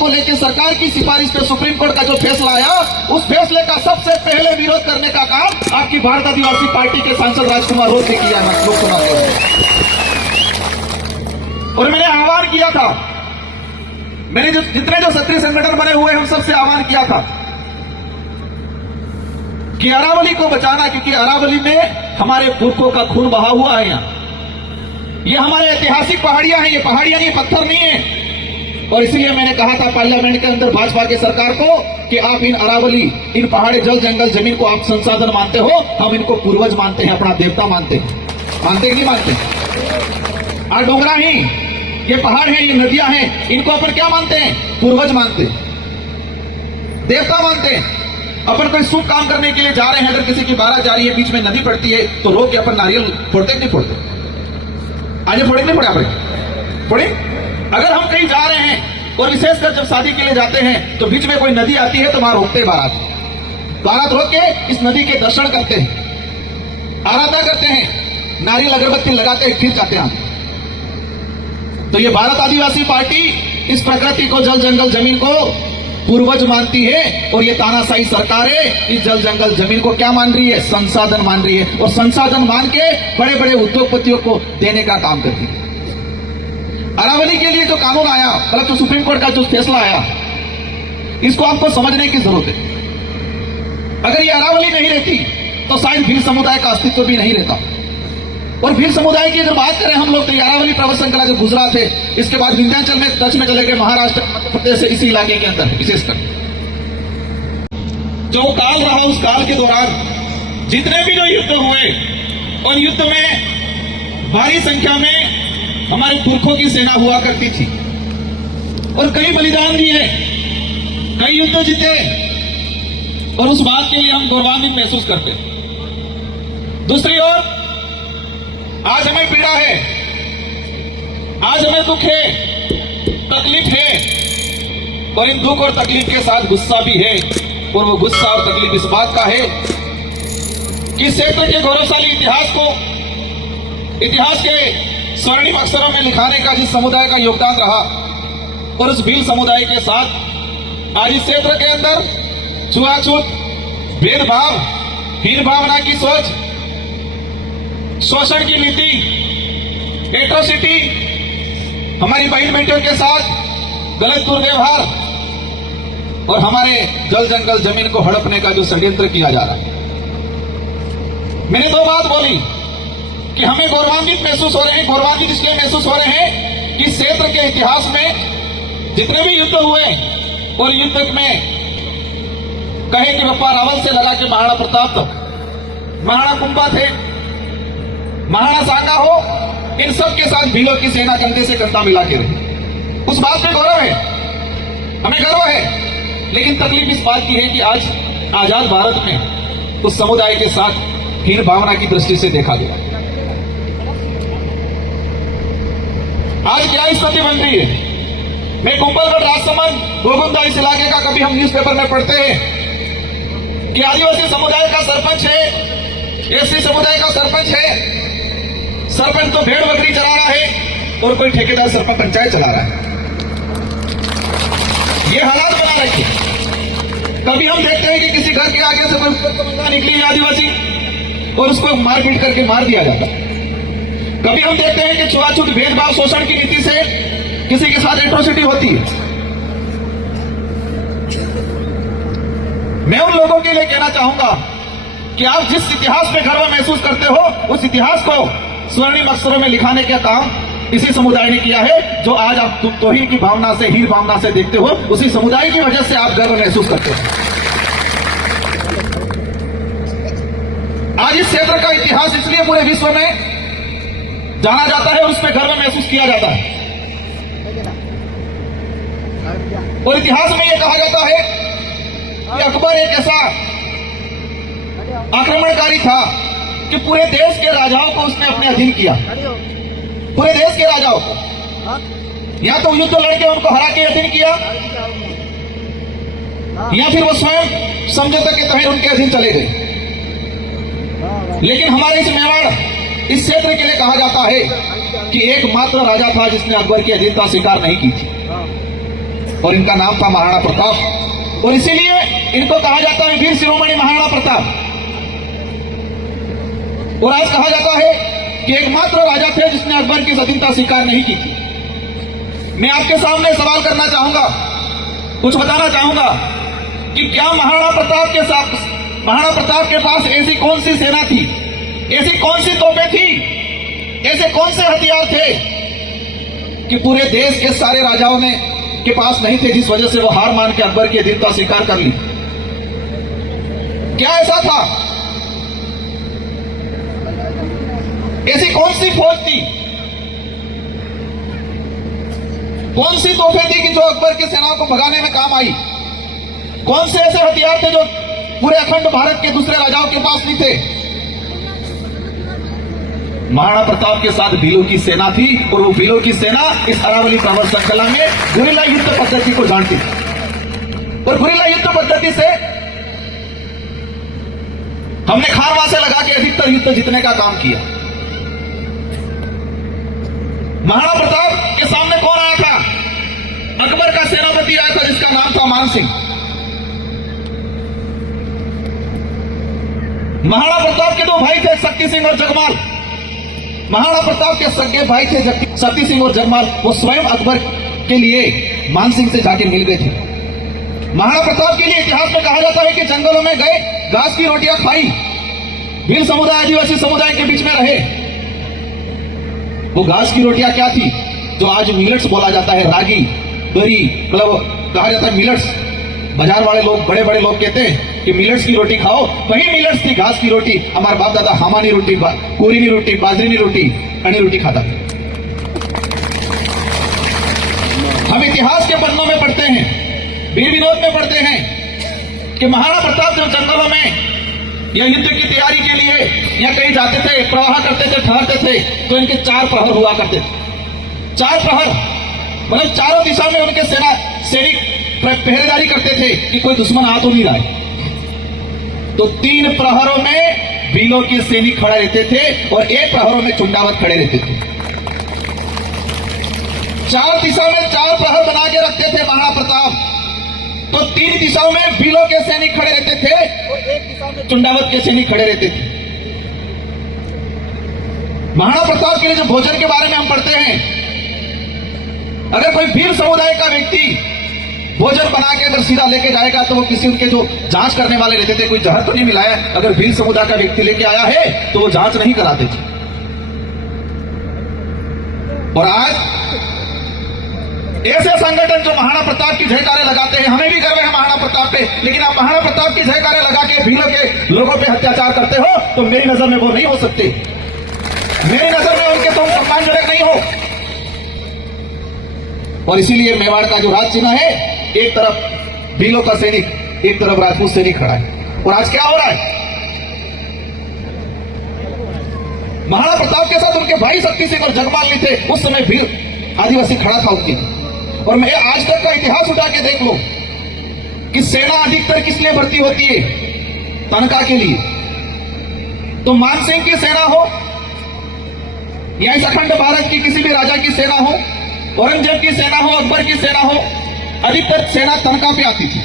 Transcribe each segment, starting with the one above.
को लेकर सरकार की सिफारिश पे सुप्रीम कोर्ट का जो फैसला आया, उस फैसले का सबसे पहले विरोध करने का काम आपकी भारत आदिवासी पार्टी के सांसद राजकुमार रोज ने किया है लोकसभा में। और मैंने आह्वान किया था, मैंने जितने जो क्षत्रिय संगठन बने हुए हम सबसे आह्वान किया था कि अरावली को बचाना, क्योंकि अरावली में हमारे पुरखों का खून बहा हुआ है। यहाँ ये हमारे ऐतिहासिक पहाड़ियां हैं, ये पहाड़ियां नहीं, पत्थर नहीं है। और इसलिए मैंने कहा था पार्लियामेंट के अंदर भाजपा के सरकार को कि आप इन अरावली, इन पहाड़ी जल जंगल जमीन को आप संसाधन मानते हो, हम इनको पूर्वज मानते हैं, अपना देवता मानते हैं। मानते नहीं मानते? आ डोंगरा ही, ये पहाड़ हैं, ये नदियां हैं, इनको अपन क्या मानते हैं? पूर्वज मानते हैं, देवता मानते हैं। अपन कोई शुभ काम करने के लिए जा रहे हैं, अगर किसी की बारात जा रही है, बीच में नदी पड़ती है, तो रोक के अपन नारियल फोड़ते नहीं फोड़ते? आज फोड़े नहीं फोड़े? आप फोड़े? अगर हम कहीं जा रहे हैं और विशेषकर जब शादी के लिए जाते हैं तो बीच में कोई नदी आती है तो वहां रोकते बारात रोक के इस नदी के दर्शन करते हैं, आराधना करते हैं, नारियल अगरबत्ती लगाते हैं, फिर जाते हैं। तो ये भारत आदिवासी पार्टी इस प्रकृति को, जल जंगल जमीन को पूर्वज मानती है, और ये तानाशाही सरकारें इस जल जंगल जमीन को क्या मान रही है? संसाधन मान रही है, और संसाधन मान के बड़े बड़े उद्योगपतियों को देने का काम करती है। अरावली के लिए जो कानून आया, मतलब जो सुप्रीम कोर्ट का जो फैसला आया, इसको आपको समझने की जरूरत है। अगर ये अरावली नहीं रहती तो शायद भील समुदाय का अस्तित्व भी नहीं रहता। और भील समुदाय की अगर बात करें हम लोग, तो ये अरावली पर्वत श्रृंखला जब गुजरा थे, इसके बाद विंध्याचल में टच में चले गए, महाराष्ट्र मध्य प्रदेश से इसी इलाके के अंदर विशेषकर जो काल रहा, उस काल के दौरान जितने भी जो युद्ध हुए, और युद्ध में भारी संख्या में हमारे पुरखों की सेना हुआ करती थी, और कई बलिदान दिए, कई युद्ध जीते, और उस बात के लिए हम गौरवान्वित महसूस करते। दूसरी ओर आज हमें पीड़ा है, आज हमें दुख है, तकलीफ है, और इन दुख और तकलीफ के साथ गुस्सा भी है। और वो गुस्सा और तकलीफ इस बात का है कि इस क्षेत्र के गौरवशाली इतिहास को, इतिहास के स्वर्णिम अक्षरों में लिखाने का जिस समुदाय का योगदान रहा, और उस भील समुदाय के साथ आज इस क्षेत्र के अंदर छुआछूत, भेदभाव, हीन भावना की सोच, शोषण की नीति, एट्रोसिटी, हमारी बहन बेटियों के साथ गलत दुर्व्यवहार, और हमारे जल जंगल जमीन को हड़पने का जो षड्यंत्र किया जा रहा है। मैंने दो बात बोली कि हमें गौरवान्वित महसूस हो रहे हैं। गौरवान्वित इसलिए महसूस हो रहे हैं कि क्षेत्र के इतिहास में जितने भी युद्ध हुए, और युद्ध में कहे कि बप्पा रावल से लगा के महाराणा प्रताप तक, महाराणा कुंभा थे, महाराणा सांगा हो, इन सब के साथ भीलों की सेना कंधे से कंधा मिला के रही। उस बात पे गौरव है, हमें गर्व है। लेकिन तकलीफ इस बात की है कि आज आजाद भारत में उस समुदाय के साथ हीन भावना की दृष्टि से देखा गया। आज क्या स्थिति बन रही है? मैं कुंभलगढ़, राजसमंद, गोगुंदा, इस इलाके का कभी हम न्यूज़पेपर में पढ़ते हैं कि आदिवासी समुदाय का सरपंच है, एससी समुदाय का सरपंच है, सरपंच तो भेड़ बकरी चला रहा है और कोई ठेकेदार सरपंच पंचायत चला रहा है। ये हालात बना रखे। कभी हम देखते हैं कि किसी घर के आगे से कोई निकली आदिवासी और उसको मारपीट करके मार दिया जाता है। कभी हम देखते हैं कि छुआछूत, भेदभाव, शोषण की नीति से किसी के साथ एट्रोसिटी होती है। मैं उन लोगों के लिए कहना चाहूंगा कि आप जिस इतिहास में गर्व महसूस करते हो, उस इतिहास को स्वर्णिम अक्षरों में लिखाने का काम इसी समुदाय ने किया है। जो आज आप तोहीन की भावना से, हीन भावना से देखते हो, उसी समुदाय की वजह से आप गर्व महसूस करते हो। आज इस क्षेत्र का इतिहास इसलिए पूरे विश्व में जाना जाता है, उस पर गर्व महसूस किया जाता है। और इतिहास में यह कहा जाता है कि अकबर एक ऐसा आक्रमणकारी था कि पूरे देश के राजाओं को उसने अपने अधीन किया। पूरे देश के राजाओं को, या तो युद्ध लड़के उनको हरा के अधीन किया, या फिर वो स्वयं समझौते के तहत उनके अधीन चले गए। लेकिन हमारे इस मेवाड़, इस क्षेत्र के लिए कहा जाता है कि एकमात्र राजा था जिसने अकबर की अधीनता स्वीकार नहीं की थी। और इनका नाम था महाराणा प्रताप। और इसीलिए इनको कहा जाता है वीर शिरोमणि महाराणा प्रताप। और आज कहा जाता है कि एकमात्र राजा थे जिसने अकबर की स्वाधीनता स्वीकार नहीं की थी। मैं आपके सामने सवाल करना चाहूंगा, कुछ बताना चाहूंगा कि क्या महाराणा प्रताप के पास ऐसी कौन सी सेना थी, ऐसी कौन सी तोपें थी, ऐसे कौन से हथियार थे कि पूरे देश के सारे राजाओं ने के पास नहीं थे, जिस वजह से वो हार मान के अकबर की अधीनता स्वीकार कर ली? क्या ऐसा था? ऐसी कौन सी फौज थी, कौन सी तोहफे थी कि जो अकबर की सेनाओं को भगाने में काम आई? कौन से ऐसे हथियार थे जो पूरे अखंड भारत के दूसरे राजाओं के पास नहीं थे? महाराणा प्रताप के साथ भीलों की सेना थी, और वो भीलों की सेना इस अरावली प्रवर श्रृंखला में गुरिल्ला युद्ध पद्धति को जानती थी। और गुरिल्ला युद्ध पद्धति से हमने खारवा से लगा के अधिकतर युद्ध जीतने का काम किया। महाराणा प्रताप के सामने कौन आया था? अकबर का सेनापति आया था जिसका नाम था मान सिंह। महाराणा प्रताप के दो भाई थे, शक्ति सिंह और जगमाल। महाराणा प्रताप के सगे भाई थे शक्ति सिंह और जगमाल। वो स्वयं अकबर के लिए मान सिंह से जाके मिल गए थे। महाराणा प्रताप के लिए इतिहास में कहा जाता है कि जंगलों में गए, घास की रोटियां खाई, भील समुदाय आदिवासी समुदाय के बीच में रहे। वो घास की रोटियां क्या थी? जो आज मिलेट्स बोला जाता है, रागी, दरी, मतलब कहा जाता है मिलेट्स। बाजार वाले लोग, बड़े बड़े लोग कहते हैं कि मिलेट्स की रोटी खाओ, वही मिलेट्स थी, घास की रोटी। हमारे बाप दादा हमानी रोटी, कोरीनी रोटी, बाजरीनी रोटी, कड़ी रोटी खाता था। हम इतिहास के पन्नों में पढ़ते हैं, वीर विनोद में पढ़ते हैं कि महाराणा प्रताप जब जंगलों में या युद्ध की तैयारी के लिए या कहीं जाते थे, प्रवाह करते थे, ठहरते थे, तो इनके 4 प्रहर हुआ करते थे। 4 प्रहर मतलब चारों दिशा में उनके सैनिक पहरेदारी करते थे कि कोई दुश्मन आ तो नहीं रहा है। तो 3 प्रहरों में भीलों के सैनिक खड़े रहते थे और 1 प्रहरों में चुंडावत खड़े रहते थे। 4 दिशा में 4 प्रहर बना के रखते थे महाराणा प्रताप। तो 3 दिशाओं में भीलों के सैनिक खड़े रहते थे और 1 दिशा में चुंडावत के सैनिक खड़े रहते थे। महाराणा प्रताप के लिए जो भोजन के बारे में हम पढ़ते हैं, अगर कोई भील समुदाय का व्यक्ति भोजन बना के अगर सीधा लेके जाएगा तो वो किसी उनके जो जांच करने वाले रहते थे, कोई जहर तो नहीं मिलाया, अगर भील समुदाय का व्यक्ति लेके आया है तो वो जांच नहीं कराते थे। और आज ऐसे संगठन जो महाराणा प्रताप की जयकारे लगाते हैं, हमें भी गर्व है महाराणा प्रताप पे, लेकिन आप महाराणा प्रताप की जयकारे लगा के भीलों के लोगों पे अत्याचार करते हो तो मेरी नजर में वो नहीं हो सकते। मेरी नजर में उनके तुम सम्मानजनक नहीं हो। और इसीलिए मेवाड़ का जो राज चिन्ह है, एक तरफ भीलों का सैनिक, एक तरफ राजपूत सैनिक खड़ा है। और आज क्या हो रहा है? महाराणा प्रताप के साथ उनके भाई शक्ति सिंह और जगमाल नहीं थे, उस समय भील आदिवासी खड़ा था उनकी। और मैं आज तक का इतिहास उठा के देख लो कि सेना अधिकतर किस लिए भर्ती होती है? तनख्वाह के लिए। तो मान सिंह की सेना हो या इस अखंड भारत की किसी भी राजा की सेना हो, औरंगजेब की सेना हो, अकबर की सेना हो, अधिकतर सेना तनख्वाह पे आती थी।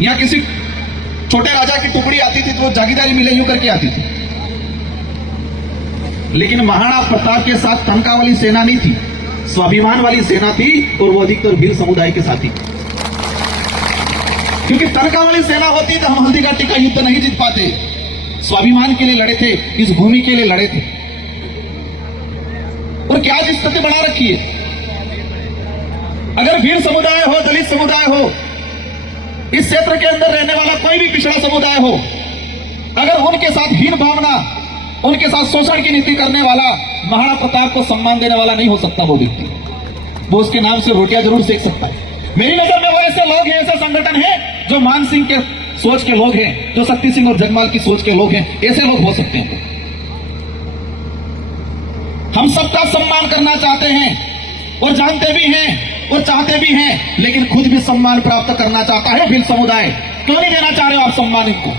या किसी छोटे राजा की टुकड़ी आती थी तो वो जागीरदारी मिले यूं करके आती थी। लेकिन महाराणा प्रताप के साथ तनख्वाह वाली सेना नहीं थी, स्वाभिमान वाली सेना थी, और वो अधिकतर भील समुदाय के साथ थी। क्योंकि तनख्वाह वाली सेना होती तो हम हल्दीघाटी का युद्ध नहीं जीत पाते। स्वाभिमान के लिए लड़े थे, इस भूमि के लिए लड़े थे। और क्या स्थिति बना रखी है? अगर भील समुदाय हो, दलित समुदाय हो, इस क्षेत्र के अंदर रहने वाला कोई भी पिछड़ा समुदाय हो, अगर उनके साथ हीन भावना, उनके साथ शोषण की नीति करने वाला महाराणा प्रताप को सम्मान देने वाला नहीं हो सकता। वो व्यक्ति वो उसके नाम से रोटियां जरूर सेक सकता है। मेरी नजर में वो ऐसे लोग हैं, ऐसे संगठन है जो मान सिंह के सोच के लोग हैं, जो शक्ति सिंह और जगमाल की सोच के लोग हैं, ऐसे लोग हो सकते हैं। हम सबका सम्मान करना चाहते हैं और जानते भी हैं और चाहते भी हैं, लेकिन खुद भी सम्मान प्राप्त करना चाहता है भील समुदाय। क्यों नहीं देना चाह रहे हो आप सम्मान इनको?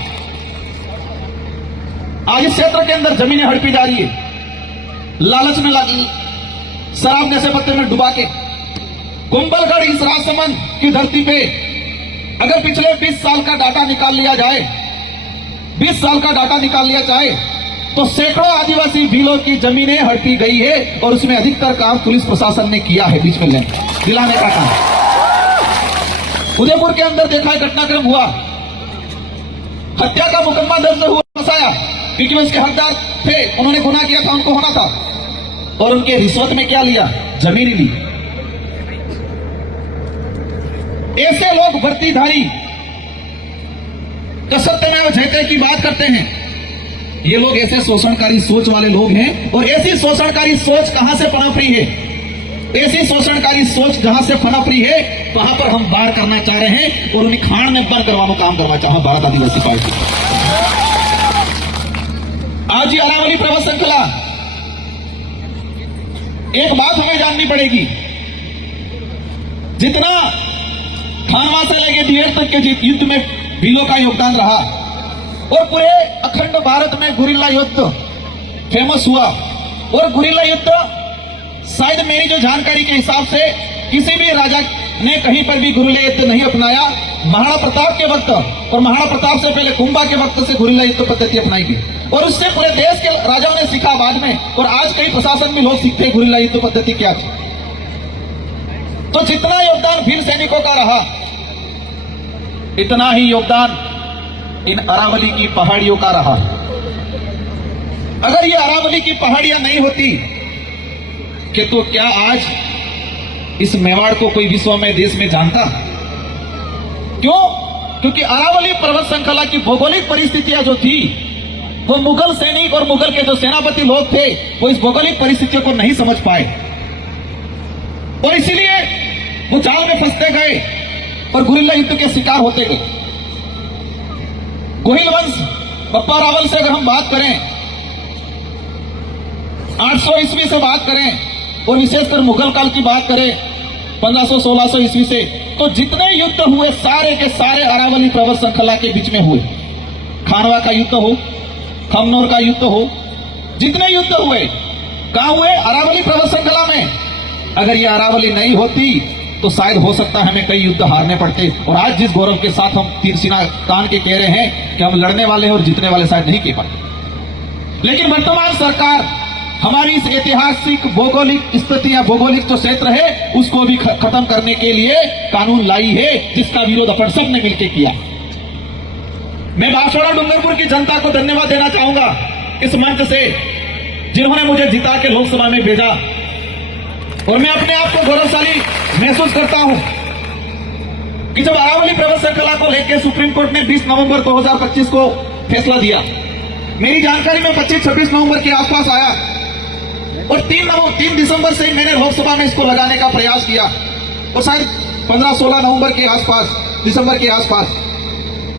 आज इस क्षेत्र के अंदर जमीनें हड़पी जा रही है, लालच में शराब नशे पत्ते में डुबा के कुंभलगढ़ इस राजसमंद की धरती पे अगर पिछले 20 साल का डाटा निकाल लिया जाए, 20 साल का डाटा निकाल लिया जाए, तो सैकड़ों आदिवासी भीलों की जमीनें हड़पी गई है और उसमें अधिकतर काम पुलिस प्रशासन ने किया है बीच में दिलाने का काम। उदयपुर के अंदर देखा है घटनाक्रम हुआ, हत्या का मुकदमा दर्ज हुआ, फंसाया क्योंकि उसके हकदार थे, उन्होंने गुनाह किया था, उनको होना था, और उनके रिश्वत में क्या लिया, जमीन ली। ऐसे लोग वर्दीधारी जो सत्यमेव जयते की बात करते हैं, ये लोग ऐसे शोषणकारी सोच वाले लोग हैं। और ऐसी शोषणकारी सोच कहां से पनप रही है, ऐसी शोषणकारी सोच जहां से पनप रही है वहां पर हम वार करना चाह रहे हैं और उन्हें खान में बंद करवाने काम करना चाह भारत आदिवासी पार्टी। आज ये अरावली पर्वत श्रृंखला, एक बात हमें जाननी पड़ेगी, जितना खानवा से लेकर दियर तक के युद्ध में भीलों का योगदान रहा और पूरे अखंड भारत में गुरिल्ला युद्ध फेमस हुआ, और गुरिल्ला युद्ध शायद मेरी जो जानकारी के हिसाब से किसी भी राजा ने कहीं पर भी गुरिल्ला युद्ध नहीं अपनाया। महाराणा प्रताप के वक्त और महाराणा प्रताप से पहले कुंभा के वक्त से गुरिल्ला युद्ध पद्धति अपनाई गई और उससे पूरे देश के राजाओं ने सीखा बाद में, और आज कई प्रशासन में लोग सीखते हैं गुरिल्ला युद्ध पद्धति क्या थी। तो जितना योगदान भील सैनिकों का रहा, इतना ही योगदान इन अरावली की पहाड़ियों का रहा। अगर ये अरावली की पहाड़ियां नहीं होती कि तो क्या आज इस मेवाड़ को कोई विश्व में देश में जानता? क्यों? क्योंकि अरावली पर्वत श्रृंखला की भौगोलिक परिस्थितियां जो थी, वो मुगल सैनिक और मुगल के जो सेनापति लोग थे वो इस भौगोलिक परिस्थितियों को नहीं समझ पाए और इसीलिए वो जाल में फंसते गए और गुरिल्ला युद्ध के शिकार होते गए। गोहिल वंश बप्पा रावल से अगर हम बात करें, 800 ईस्वी से बात करें और विशेषकर मुगल काल की बात करें 1500-1600 ईस्वी से, तो जितने युद्ध हुए सारे के सारे अरावली पर्वत श्रृंखला के बीच में हुए। खानवा का युद्ध हो, खमनोर का युद्ध हो, जितने युद्ध हुए कहां हुए? अरावली पर्वत श्रृंखला में। अगर ये अरावली नहीं होती तो शायद हो सकता है हमें कई युद्ध हारने पड़ते, और आज जिस गौरव के साथ हम तीर सीना तान के कह रहे हैं कि हम लड़ने वाले हैं और जीतने वाले शायद नहीं कह पाते। लेकिन वर्तमान सरकार हमारी इस ऐतिहासिक भौगोलिक स्थिति या भौगोलिक जो क्षेत्र है उसको भी खत्म करने के लिए कानून लाई है, जिसका विरोध अपन सब ने मिलकर किया। मैं बांसवाड़ा डूंगरपुर की जनता को धन्यवाद देना चाहूंगा इस मंच से, जिन्होंने मुझे जिता के लोकसभा में भेजा, और मैं अपने आप को गौरवशाली महसूस करता हूं कि जब अरावली पर्वत श्रृंखला को लेकर सुप्रीम कोर्ट ने 20 नवंबर 2025 को फैसला दिया, मेरी जानकारी में 25-26 नवंबर के आसपास आया और 3 दिसंबर से मैंने लोकसभा में इसको लगाने का प्रयास किया और शायद 15-16 नवंबर के आसपास, दिसंबर के आसपास